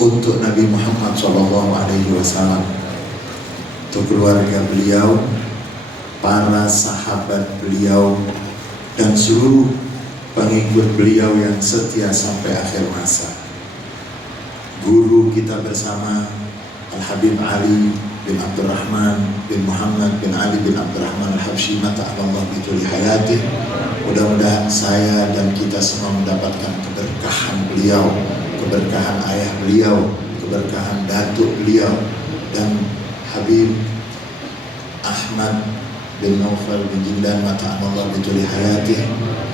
untuk Nabi Muhammad SAW, untuk keluarga beliau, para sahabat beliau, dan seluruh pengikut beliau yang setia sampai akhir masa. Guru kita bersama Al-Habib Ali bin Abdurrahman bin Muhammad bin Ali bin Abdurrahman Al-Habsyi mata'alallah bituli hayatih. Mudah-mudahan saya dan kita semua mendapatkan keberkahan beliau, keberkahan ayah beliau, keberkahan datuk beliau, dan Habib Ahmad bin Naufal bin Jindan mata'alallah bituli hayatih.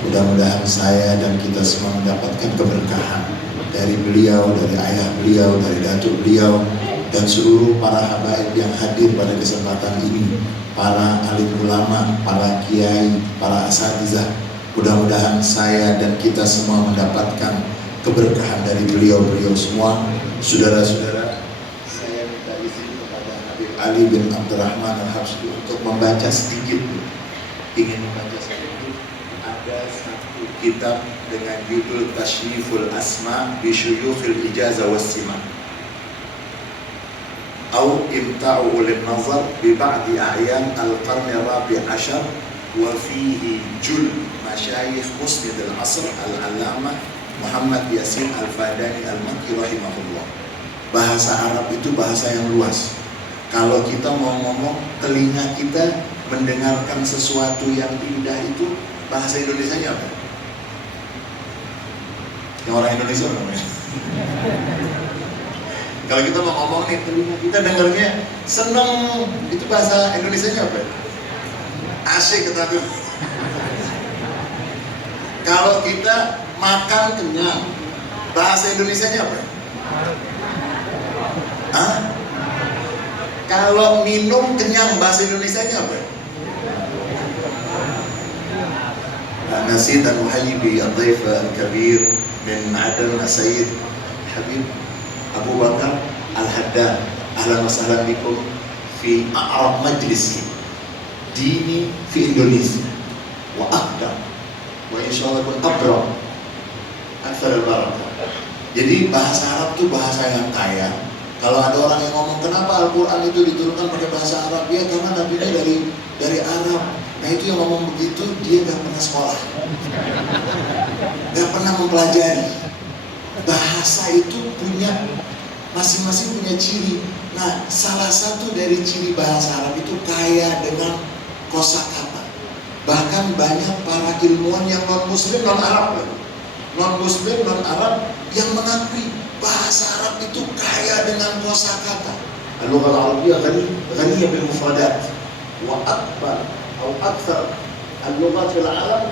Mudah-mudahan saya dan kita semua mendapatkan keberkahan dari beliau, dari ayah beliau, dari datuk beliau, dan seluruh para habaib yang hadir pada kesempatan ini, para alim ulama, para kiai, para asatizah. Mudah-mudahan saya dan kita semua mendapatkan keberkahan dari beliau-beliau semua. Saudara-saudara, saya minta izin kepada Habib Ali bin Abdurrahman Al-Habsyi untuk membaca sedikit. Ingin membaca sedikit. Ada satu kitab dengan judul Tashriful Asma bi Syuyukhil Ijazah Wassima atau Imta'u ulil Nazar bi ba'di a'yan al-qarni rabi' ashar wa fihi jul masyayikh musnid al-asr al-allamah Muhammad Yasin al-Fadani al-Makki rahimahullah. Bahasa Arab itu bahasa yang luas. Kalau kita mau ngomong, telinga kita mendengarkan sesuatu yang indah itu, bahasa Indonesianya apa? Yang orang Indonesia namanya. Kalau kita mau ngomong nih, telinga kita dengarnya seneng, itu bahasa Indonesianya apa? Asyik kata tuh. Kalau kita makan kenyang, bahasa Indonesianya apa? Hah? Kalau minum kenyang, bahasa Indonesianya apa? Nasi dan muhayyibi al-dhaif al-kabir min Adan Sayyid Habib Abu Bakar Al-Haddad. Ahlan wa sahlan bikum fi a'rab majlis dini fi Indonesia wa aqdam wa insyaallah kun abram akthar al-barakah. Jadi bahasa Arab itu bahasa yang kaya. Kalau ada orang yang ngomong kenapa Al-Quran itu diturunkan pakai bahasa Arab, ya karena Nabi ini dari Arab. Nah itu yang ngomong begitu, dia gak pernah sekolah, gak pernah mempelajari. Bahasa itu punya masing-masing punya ciri. Nah salah satu dari ciri bahasa Arab itu kaya dengan kosakata. Bahkan banyak para ilmuwan yang non-muslim, non-Arab, non-muslim, non-Arab yang mengakui bahasa Arab itu kaya dengan kosakata. Al-Lughah Al-Arabiyyah ghaniyah bil mufradat wa akbar atau akthar al-lughat fil alam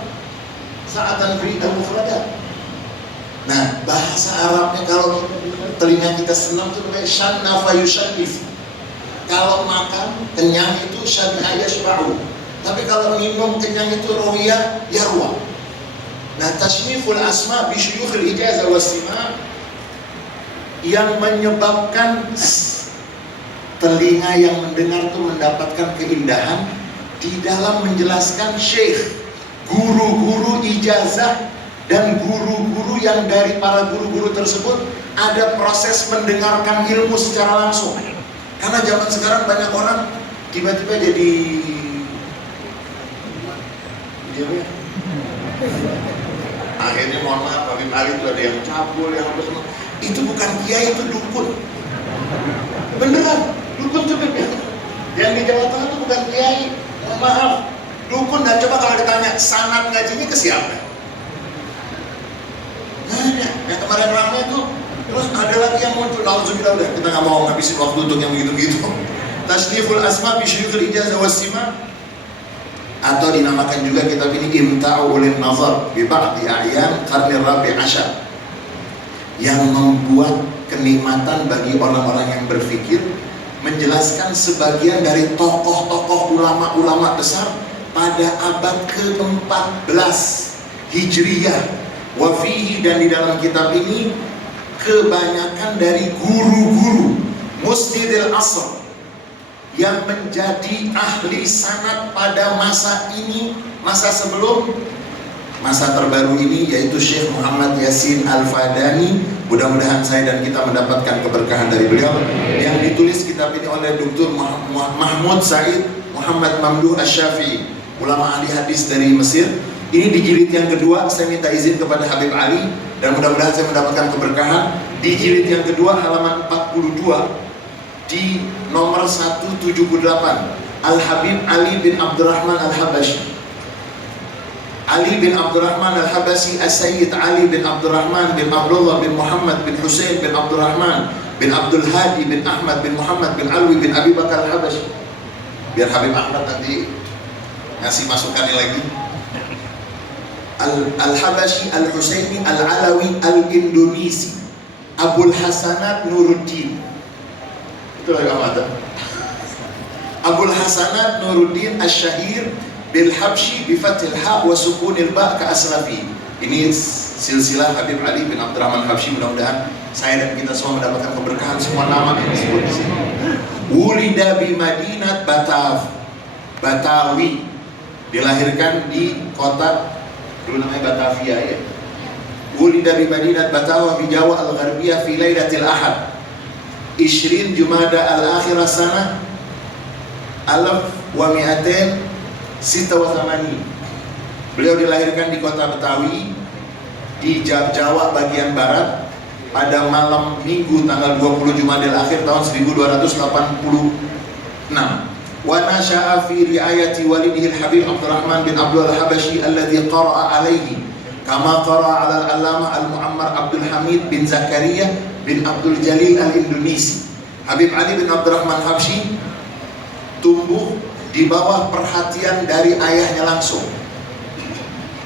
sa'atan fi al-mufradat. Nah, bahasa Arabnya kalau telinga kita senang itu kayak syannafa yushannif. Kalau makan kenyang itu syannah yashba'u. Tapi kalau minum kenyang itu rawiya yarwa. Nah, tasniful asma bi syuyukhil ijazah wassima yang menyebabkan telinga yang mendengar itu mendapatkan keindahan di dalam menjelaskan syekh, guru-guru ijazah dan guru-guru yang dari para guru-guru tersebut ada proses mendengarkan ilmu secara langsung. Karena zaman sekarang banyak orang tiba-tiba jadi akhirnya mohon maaf Habib Ali itu ada yang cabul, yang apa semua. Itu bukan kiai, itu dukun. Beneran, dukun juga. Yang di Jawa Tengah itu bukan kiai, mohon maaf, dukun. Dan coba kalau ditanya sanad ngajinya ke siapa? Nggak ada. Yang kemarin ramai itu, terus ada lagi yang muncul. Nauzubillah, udah kita nggak mau ngabisin waktu untuk yang begitu-begitu. Tasniful asma bi syuyukhil ijazah wassima, atau dinamakan juga kitab ini Imta'u ulil Nazar bi ba'di a'yan qarni rabi' ashar, yang membuat kenikmatan bagi orang-orang yang berpikir, menjelaskan sebagian dari tokoh-tokoh ulama-ulama besar pada abad ke-14 Hijriyah. Wafihi, dan di dalam kitab ini kebanyakan dari guru-guru musnidil asr yang menjadi ahli sanad pada masa ini, masa sebelum masa terbaru ini, yaitu Syekh Muhammad Yasin Al-Fadani. Mudah-mudahan saya dan kita mendapatkan keberkahan dari beliau. Yang ditulis kitab ini oleh Dr. Mahmud Said Muhammad Mamduh Asy-Syafi'i, ulama ahli hadis dari Mesir. Ini di jilid yang kedua. Saya minta izin kepada Habib Ali dan mudah-mudahan saya mendapatkan keberkahan. Di jilid yang kedua halaman 42 di nomor 178, Al-Habib Ali bin Abdurrahman Al-Habashi. Ali bin Abdurrahman Al-Habashi As-Sayyid Ali bin Abdurrahman bin Abdullah bin Muhammad bin Hussein bin Abdurrahman bin Abdul Hadi bin Ahmad bin Muhammad bin Alwi bin Abi Bakar Al-Habashi. Biar Habib Ahmad nanti ngasih masukannya lagi. Al-Habashi Al-Husaini Al-Alawi Al-Indonesi Abul Hasanat Nuruddin. Itu lagi apa? Abul Hasanat Nuruddin Asy-Syahir bil Habsyi bi fathil ha wa sukunil ba ka aslafi. Ini silsilah Habib Ali bin Abdurrahman Habsyi. Mudah-mudahan saya dan kita semua mendapatkan keberkahan. Semua nama yang disebut di sini. Wulida bi Madinat Batawi. Dilahirkan di kota dulu namanya Batavia ya. Wulida bi Madinat Batawi fi Jawa Al-Gharbiyah fi Lailatul Ahad 20 Jumada Al-Akhirah sana 1200 Sitawathamani. Beliau dilahirkan di kota Betawi di Jawa bagian barat pada malam Minggu tanggal 20 Jumadil Akhir tahun 1286. Wa nasha'a fi riayati walidihi Habib Abdurrahman bin Abdul Habashi alladhi qara'a alaihi kama qara'a 'ala al-allamah al-Mu'ammar Abdul Hamid bin Zakaria bin Abdul Jalil al-Indonesi. Habib Ali bin Abdurrahman Habsyi tumbuh di bawah perhatian dari ayahnya langsung.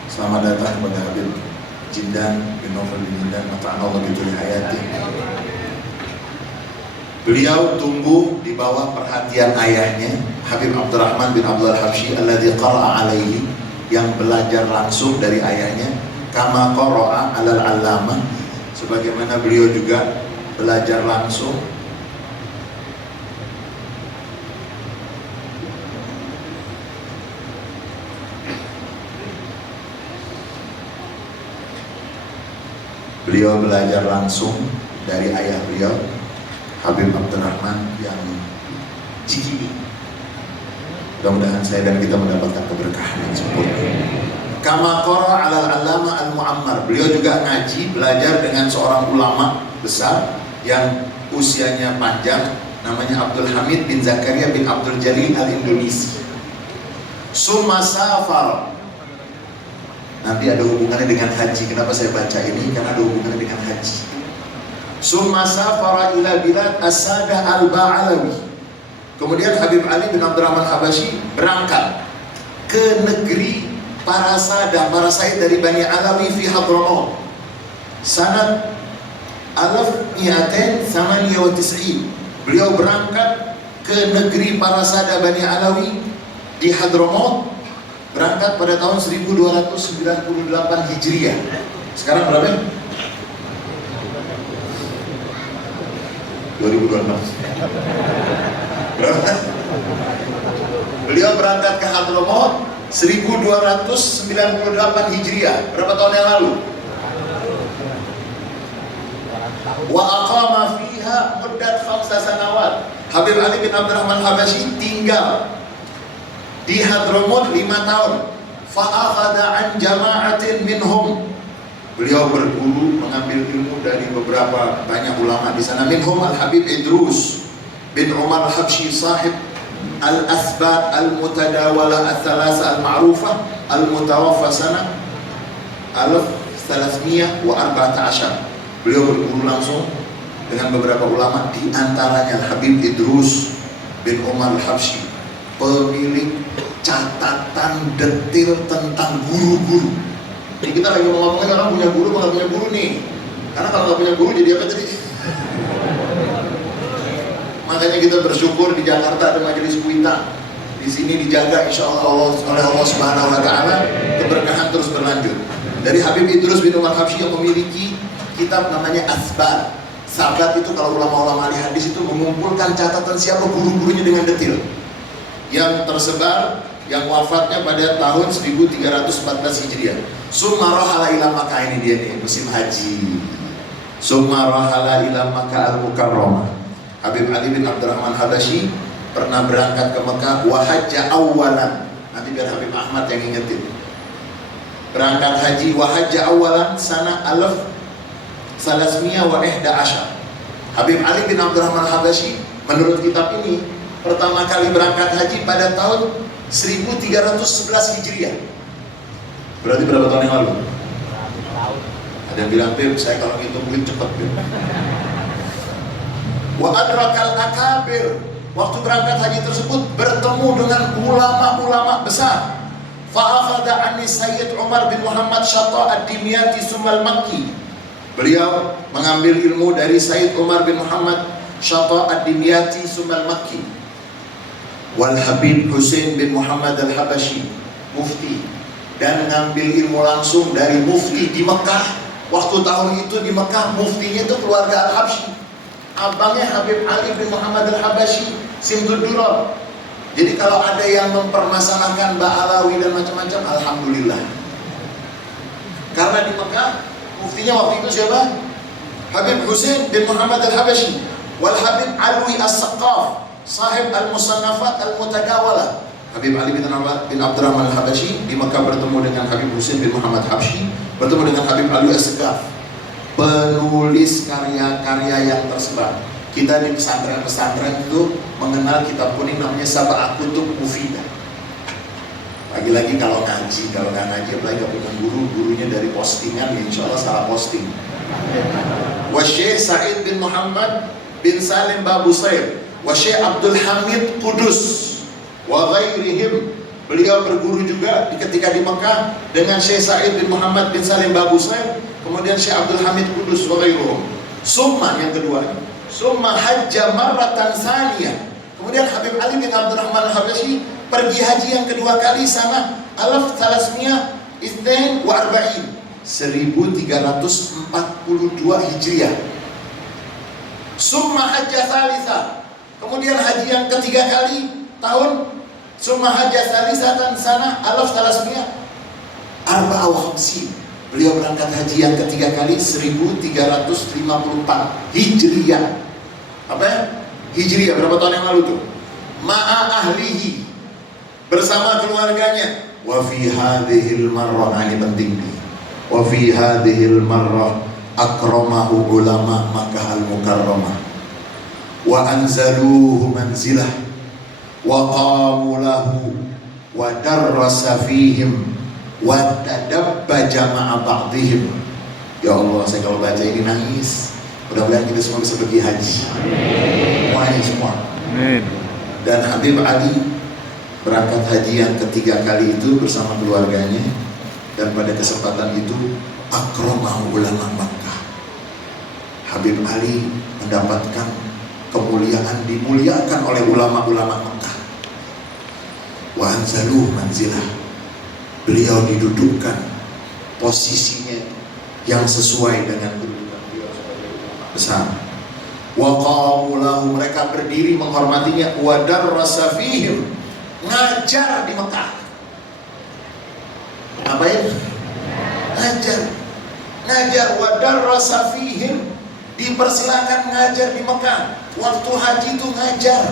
Selamat datang kepada Habib Jindan bin Novel bin Jindan, mata'anallah bituli hayati. Beliau tumbuh di bawah perhatian ayahnya, Habib Abdurrahman bin Abdul Habsyi alladzi qara'a alaihi, yang belajar langsung dari ayahnya, kama qara'a 'alal 'allamah, sebagaimana beliau juga belajar langsung dari ayah beliau Habib Abdurrahman yang Cikini. Mudah-mudahan saya dan kita mendapatkan keberkahan yang sempurna. Kama qara 'alal 'allamah al-Mu'ammar, beliau juga ngaji belajar dengan seorang ulama besar yang usianya panjang, namanya Abdul Hamid bin Zakaria bin Abdul Jalil al-Indonesi. Summa safar, nanti ada hubungannya dengan haji. Kenapa saya baca ini? Karena ada hubungannya dengan haji. Summa safara ila bilad as-Sadah al-Ba'alawi. Kemudian Habib Ali bin Abdurrahman Habasyi berangkat ke negeri para Sadah, para Said dari Bani Alawi fi Hadramaut. Sanad 1298. Beliau berangkat ke negeri para Sadah Bani Alawi di Hadramaut, berangkat pada tahun 1298 Hijriah. Sekarang berapa? 2012. Berapa? Beliau berangkat ke Hadramaut 1298 Hijriah. Berapa tahun yang lalu? Wa aqama fiha muddat 5 sanawat. Habib Ali bin Abdurrahman Habasyi tinggal di Hadramaut 5 tahun. Fa'akhadha an jama'atin minhum. Beliau berguru, mengambil ilmu dari beberapa banyak ulama di sana. Minhum Al-Habib Idrus bin Umar Al-Habsyi sahib Al-Athbat Al-Mutadawala Al-Thalasa Al-Ma'rufah Al-Mutawaffa sana 1314. Beliau berguru langsung dengan beberapa ulama, di antaranya Al-Habib Idrus bin Umar Al-Habsyi, pemilik catatan detil tentang guru-guru. Jadi kita lagi ngomongin orang punya guru, nggak punya guru nih. Karena kalau nggak punya guru jadi apa tadi? Makanya kita bersyukur di Jakarta ada majelis kuita. Di sini dijaga insya Allah oleh Allah Subhanahu Wa Taala, keberkahan terus berlanjut. Dari Habib Idrus bin Umar Habsyi yang memiliki kitab namanya Athbat. Sahabat itu kalau ulama-ulama ahli hadis itu mengumpulkan catatan siapa guru-gurunya dengan detail, yang tersebar, yang wafatnya pada tahun 1314 Hijriah. Summa rahala ila Makkah, ini dia nih musim haji. Summa rahala ila Makkah al-Mukarramah. Habib Ali bin Abdurrahman Habasyi pernah berangkat ke Mekah wa hajja awalan. Nanti biar Habib Ahmad yang ingetin. Berangkat haji wa hajja awalan sana alaf salasmiyah wa ihda asyar. Habib Ali bin Abdurrahman Habasyi menurut kitab ini pertama kali berangkat haji pada tahun 1311 Hijriah. Berarti berapa tahun yang lalu? Ada yang bilang, Beb, saya kalau ngitung duit cepet, Beb. Wa adrakal akabir. Waktu berangkat haji tersebut bertemu dengan ulama-ulama besar. Fa'akhadha anni Sayyid Umar bin Muhammad Shatta ad-Dimyati Sumal Makki. Beliau mengambil ilmu dari Sayyid Umar bin Muhammad Shatta ad-Dimyati Sumal Makki. Wal Habib Husain bin Muhammad al-Habasyi, mufti, dan mengambil ilmu langsung dari mufti di Mekah. Waktu tahun itu di Mekah muftinya itu keluarga Al-Habsyi. Abangnya Habib Ali bin Muhammad al-Habasyi Simtud Duror. Jadi kalau ada yang mempermasalahkan Mbak Alawi dan macam-macam, alhamdulillah. Karena di Mekah muftinya waktu itu siapa? Habib Husain bin Muhammad al-Habasyi wal Habib Alwi as-Saqqaf sahib al-Musannafat al-Mutadawalah. Habib Ali bin Abdurrahman al-Habasyi di Mekah bertemu dengan Habib Husain bin Muhammad Habsyi, bertemu dengan Habib Alwi as-Saqqaf, penulis karya-karya yang tersebar. Kita di pesantren-pesantren itu mengenal kitab kuning namanya Sab'ah Kutub Mufidah. Lagi-lagi kalau ngaji, kalau nggak ngaji apalagi nggak punya guru, gurunya dari postingan, insya Allah salah posting. Wa Syekh Said bin Muhammad bin Salim Babu Sair, wa Syekh Abdul Hamid Kudus, wa ghairihim. Beliau berguru juga ketika di Mekah dengan Syekh Said bin Muhammad bin Salim Babu Sair, kemudian Syekh Abdul Hamid Kudus, wa ghairuhum. Summa yang kedua, summa hajja marratan saniyah. Kemudian Habib Ali bin Abdurrahman al-Habasyi pergi haji yang kedua kali sana alaf salasmiyah isnain wa arba'in 1342 Hijriah. Summa hajja thalitha. Kemudian haji yang ketiga kali tahun summa hajja thalithatan sana alaf salasmiyah arba'a wa khamsin. Beliau berangkat haji yang ketiga kali 1354 Hijriah. Apa ya? Hijriah, berapa tahun yang lalu tuh? Ma'a ahlihi, bersama keluarganya. Wa fi hadhil marrah, ini penting nih. Wa fi hadhil marrah akramahu ulama Makkah al-Mukarramah wa anzaluhu manzilah wa qamu lahu wa darrasa fihim wa tadabbaja ma'a ba'dihim. Ya Allah, saya kalau baca ini nangis. Mudah-mudahan kita semua bisa pergi haji. Semuanya semua. Amin. Dan Habib Ali berangkat haji yang ketiga kali itu bersama keluarganya, dan pada kesempatan itu akramahu ulama Makkah. Habib Ali mendapatkan kemuliaan, dimuliakan oleh ulama-ulama Makkah. Wa anzaluhu manzilah. Beliau didudukkan posisinya yang sesuai dengan kedudukan beliau sebagai ulama besar. Wa qamu lahu, mereka berdiri menghormatinya. Wa darrasa fihim, ngajar di Mekah. Ngapain? Ngajar. Wa darrasa fihim, dipersilakan ngajar di Mekah. Waktu haji itu ngajar.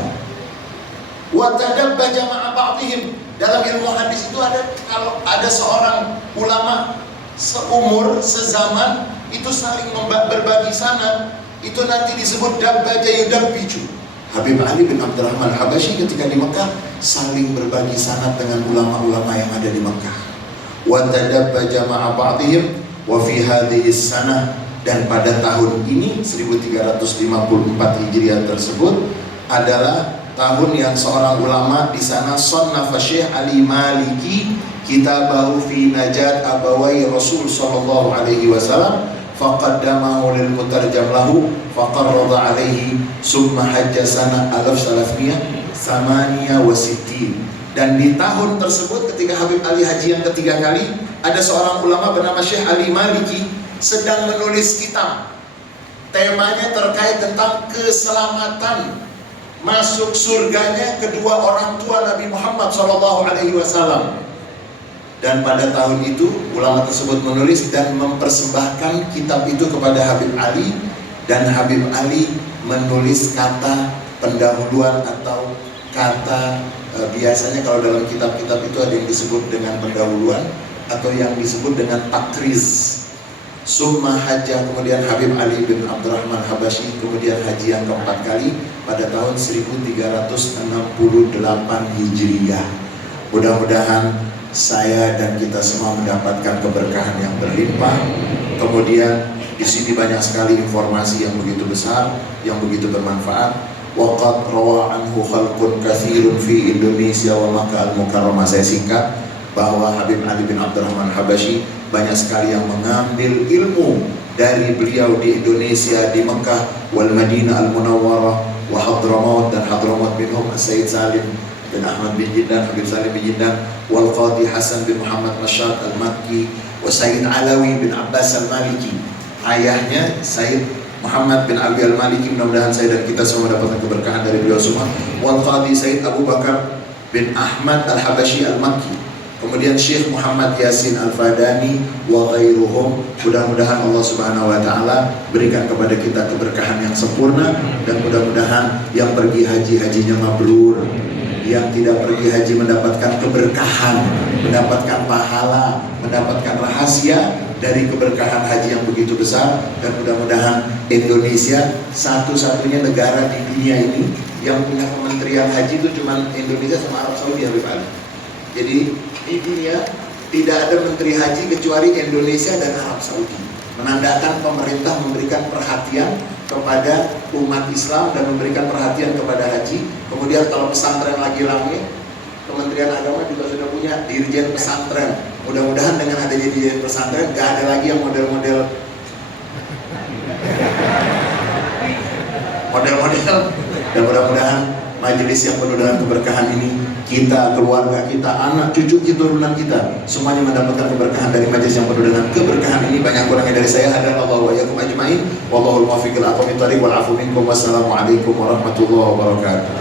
Wa tadabbaja ma'a ba'dihim. Dalam ilmu hadis itu ada, kalau ada seorang ulama seumur, sezaman, itu saling berbagi sanad, itu nanti disebut dabbaja yudabbiju. Habib Ali bin Abdurrahman Habasyi ketika di Mekah saling berbagi sanad dengan ulama-ulama yang ada di Mekah. Wa tadabbaja ma'a ba'dihim wa fi hadhihi sanah, dan pada tahun ini 1354 Hijriah tersebut adalah tahun yang seorang ulama di sana sannafa Syekh Ali Maliki kitabahu fi najat abawai Rasul sallallahu alaihi wasallam faqaddamahu lil mutarjam lahu faqarrada alaihi summa hajja sana alaf salafiyah samania wasittin. Dan di tahun tersebut ketika Habib Ali haji yang ketiga kali, ada seorang ulama bernama Syekh Ali Maliki sedang menulis kitab. Temanya terkait tentang keselamatan masuk surganya kedua orang tua Nabi Muhammad SAW. Dan pada tahun itu ulama tersebut menulis dan mempersembahkan kitab itu kepada Habib Ali, dan Habib Ali menulis kata pendahuluan atau kata biasanya kalau dalam kitab-kitab itu ada yang disebut dengan pendahuluan atau yang disebut dengan takriz. Summa hajjah, kemudian Habib Ali bin Abdurrahman Habashi kemudian haji yang keempat kali pada tahun 1368 Hijriyah. Mudah-mudahan saya dan kita semua mendapatkan keberkahan yang berlimpah. Kemudian di sini banyak sekali informasi yang begitu besar, yang begitu bermanfaat. Waqad rawa anhu khalqun katsirun fi Indonesia wa Makkah al-Mukarramah. Saya singkat bahwa Habib Ali bin Abdurrahman Habashi banyak sekali yang mengambil ilmu dari beliau di Indonesia, di Mekah wal Madinah al-Munawwarah wa Hadramaut, dan Hadramaut minhum Sayyid Salim bin Ahmad bin Jindan, Habib Salim bin Jindan, wal Qadi Hasan bin Muhammad Mashad al-Makki, wa Sayyid Alawi bin Abbas al-Maliki. Ayahnya Sayyid Muhammad bin Alwi al-Maliki, mudah-mudahan saya dan kita semua mendapatkan keberkahan dari beliau semua. Wal Qadi Sayyid Abu Bakar bin Ahmad al-Habashi al-Makki. Kemudian Syekh Muhammad Yasin Al-Fadani wa ghairuhum. Mudah-mudahan Allah Subhanahu wa taala berikan kepada kita keberkahan yang sempurna, dan mudah-mudahan yang pergi haji hajinya mabrur, yang tidak pergi haji mendapatkan keberkahan, mendapatkan pahala, mendapatkan rahasia dari keberkahan haji yang begitu besar. Dan mudah-mudahan Indonesia satu-satunya negara di dunia ini yang punya kementerian haji itu cuma Indonesia sama Arab Saudi, Habib Ali. Jadi di dunia tidak ada menteri haji kecuali Indonesia dan Arab Saudi. Menandakan pemerintah memberikan perhatian kepada umat Islam dan memberikan perhatian kepada haji. Kemudian kalau pesantren lagi ramai, Kementerian Agama juga sudah punya dirjen pesantren. Mudah-mudahan dengan adanya dirjen pesantren gak ada lagi yang model-model dan mudah-mudahan majelis yang penuh dengan keberkahan ini, kita, keluarga kita, anak, cucu kita, turunan kita, semuanya mendapatkan keberkahan dari majelis yang penuh dengan keberkahan ini. Banyak kurangnya dari saya. Hadanallahu wa iyyakum ajma'in. Wallahul muwaffiq ila aqwamit thoriq wal 'afu minkum. Wassalamualaikum warahmatullahi wabarakatuh.